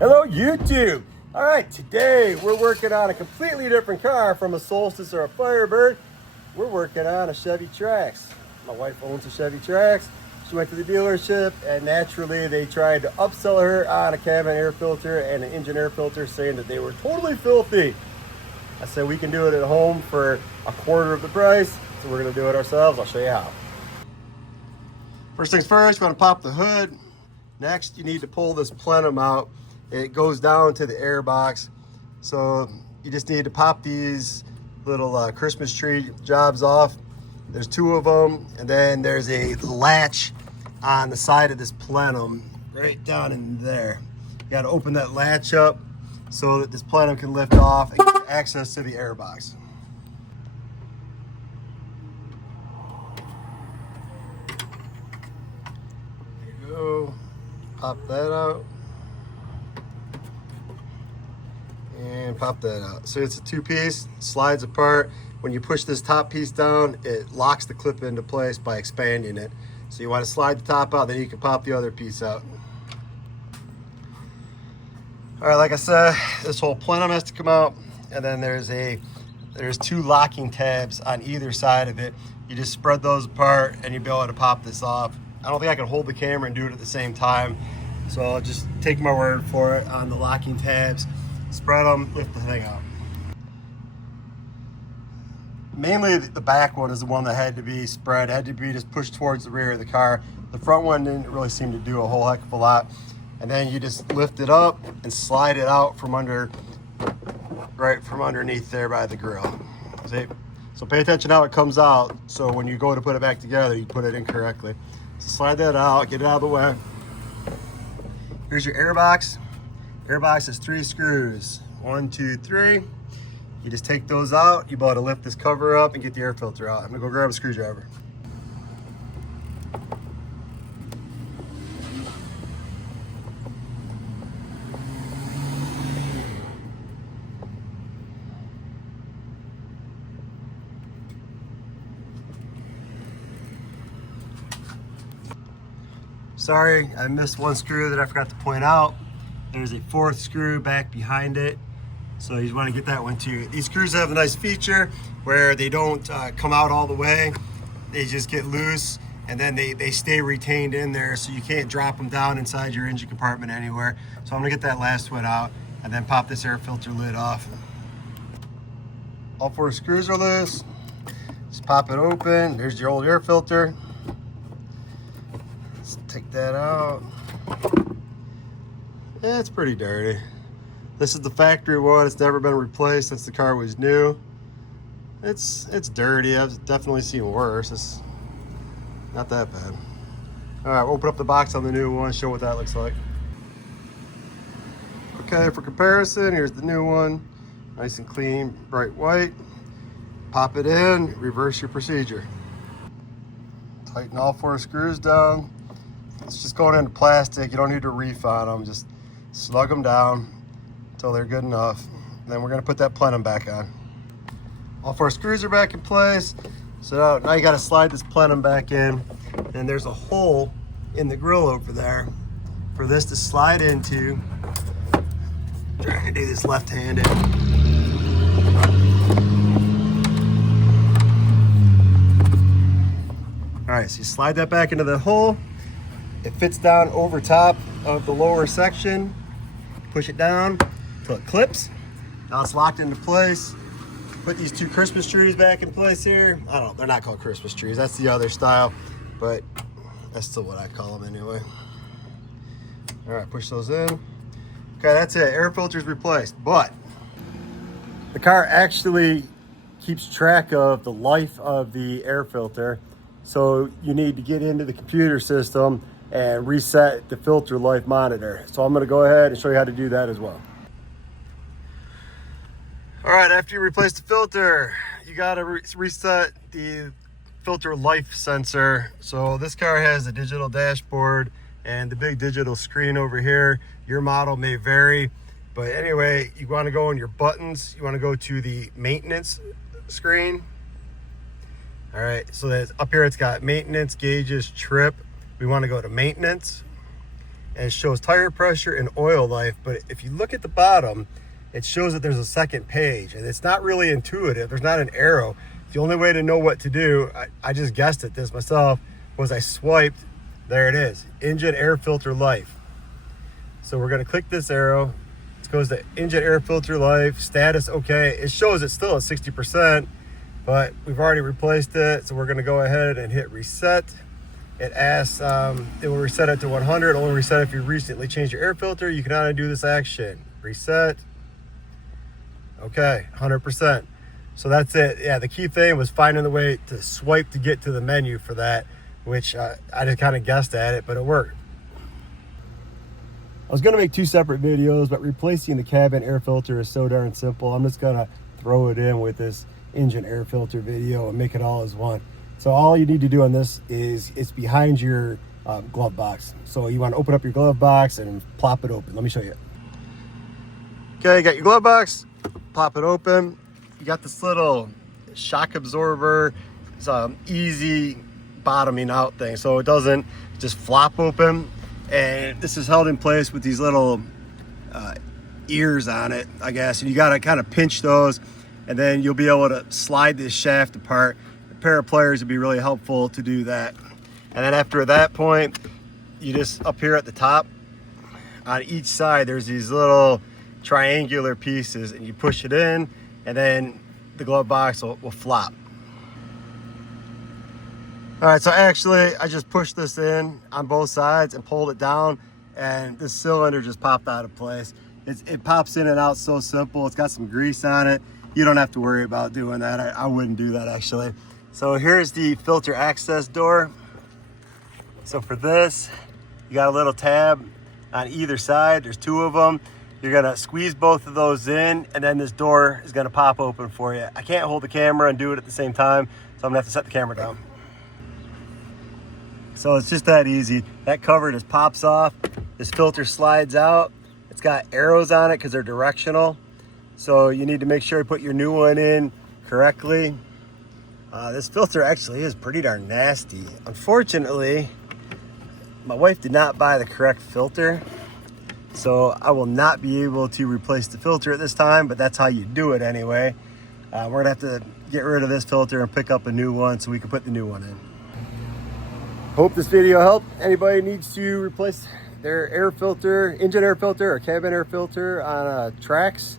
Hello YouTube! Alright, today we're working on a completely different car from a Solstice or a Firebird. We're working on a Chevy Trax. My wife owns a Chevy Trax. She went to the dealership and naturally they tried to upsell her on a cabin air filter and an engine air filter, saying that they were totally filthy. I said we can do it at home for a quarter of the price, so we're going to do it ourselves. I'll show you how. First things first, you want to pop the hood. Next, you need to pull this plenum out. It goes down to the air box. So you just need to pop these little Christmas tree jobs off. There's two of them, and then there's a latch on the side of this plenum right down in there. You got to open that latch up so that this plenum can lift off and get access to the air box. There you go. Pop that out. And pop that out. So it's a two-piece, slides apart. When you push this top piece down, it locks the clip into place by expanding it. So you want to slide the top out, then you can pop the other piece out. All right, like I said, this whole plenum has to come out, and then there's two locking tabs on either side of it. You just spread those apart and you'll be able to pop this off. I don't think I can hold the camera and do it at the same time, so I'll just take my word for it on the locking tabs. Spread them, lift the thing out. Mainly the back one is the one that had to be spread, had to be just pushed towards the rear of the car. The front one didn't really seem to do a whole heck of a lot. And then you just lift it up and slide it out from under, right from underneath there by the grill. See? So pay attention how it comes out, so when you go to put it back together, you put it in correctly. So slide that out, get it out of the way. Here's your air box. Airbox is 3 screws, 1, 2, 3. You just take those out. You're about to lift this cover up and get the air filter out. I'm gonna go grab a screwdriver. Sorry, I missed one screw that I forgot to point out. There's a 4th screw back behind it, so you want to get that one too. These screws have a nice feature where they don't come out all the way. They just get loose, and then they stay retained in there, so you can't drop them down inside your engine compartment anywhere. So I'm gonna get that last one out and then pop this air filter lid off. All 4 screws are loose. Just pop it open. There's your old air filter. Let's take that out. Yeah, it's pretty dirty. This is the factory one. It's never been replaced since the car was new. It's dirty. I've definitely seen worse. It's not that bad. All right, open up the box on the new one, show what that looks like. Okay, for comparison, here's the new one. Nice and clean, bright white. Pop it in, reverse your procedure. Tighten all 4 screws down. It's just going into plastic. You don't need to reef on them. Just slug them down until they're good enough. And then we're gonna put that plenum back on. All 4 screws are back in place. So now you gotta slide this plenum back in. And there's a hole in the grill over there for this to slide into. I'm trying to do this left-handed. All right, so you slide that back into the hole. It fits down over top of the lower section. Push it down until it clips. Now it's locked into place. Put these 2 Christmas trees back in place here. I don't know, they're not called Christmas trees. That's the other style, but that's still what I call them anyway. All right, push those in. Okay, that's it. Air filter's replaced, but the car actually keeps track of the life of the air filter. So you need to get into the computer system and reset the filter life monitor. So I'm gonna go ahead and show you how to do that as well. All right, after you replace the filter, you gotta reset the filter life sensor. So this car has a digital dashboard and the big digital screen over here. Your model may vary, but anyway, you wanna go in your buttons, you wanna go to the maintenance screen. All right, so that's up here, it's got maintenance, gauges, trip. We want to go to maintenance. and it shows tire pressure and oil life. But if you look at the bottom, it shows that there's a second page, and it's not really intuitive. There's not an arrow. The only way to know what to do, I just guessed at this myself, was I swiped. There it is, engine air filter life. So we're gonna click this arrow. It goes to engine air filter life, status okay. It shows it's still at 60%, but we've already replaced it. So we're gonna go ahead and hit reset. It asks, it will reset it to 100. Only reset if you recently changed your air filter. You cannot undo this action. Reset. Okay, 100%. So that's it. Yeah, the key thing was finding the way to swipe to get to the menu for that, which I just kind of guessed at it, but it worked. I was gonna make two separate videos, but replacing the cabin air filter is so darn simple. I'm just gonna throw it in with this engine air filter video and make it all as one. So all you need to do on this is it's behind your glove box. So you want to open up your glove box and plop it open. Let me show you. Okay, you got your glove box, plop it open. You got this little shock absorber. It's easy bottoming out thing, so it doesn't just flop open. And this is held in place with these little ears on it, I guess. And you got to kind of pinch those, and then you'll be able to slide this shaft apart. A pair of pliers would be really helpful to do that. And then after that point, you just up here at the top, on each side, there's these little triangular pieces, and you push it in, and then the glove box will flop. All right, so actually I just pushed this in on both sides and pulled it down, and this cylinder just popped out of place. It pops in and out so simple. It's got some grease on it. You don't have to worry about doing that. I wouldn't do that actually. So here's the filter access door. So for this, you got a little tab on either side. There's two of them. You're gonna squeeze both of those in, and then this door is gonna pop open for you. I can't hold the camera and do it at the same time, so I'm gonna have to set the camera down. So it's just that easy. That cover just pops off. This filter slides out. It's got arrows on it because they're directional. So you need to make sure you put your new one in correctly. This filter actually is pretty darn nasty. Unfortunately, my wife did not buy the correct filter, so I will not be able to replace the filter at this time, but that's how you do it anyway. We're gonna have to get rid of this filter and pick up a new one so we can put the new one in. Hope this video helped. Anybody needs to replace their air filter, engine air filter or cabin air filter on a Trax.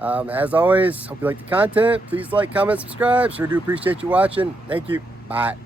As always, hope you like the content. Please like, comment, subscribe. Sure do appreciate you watching. Thank you. Bye.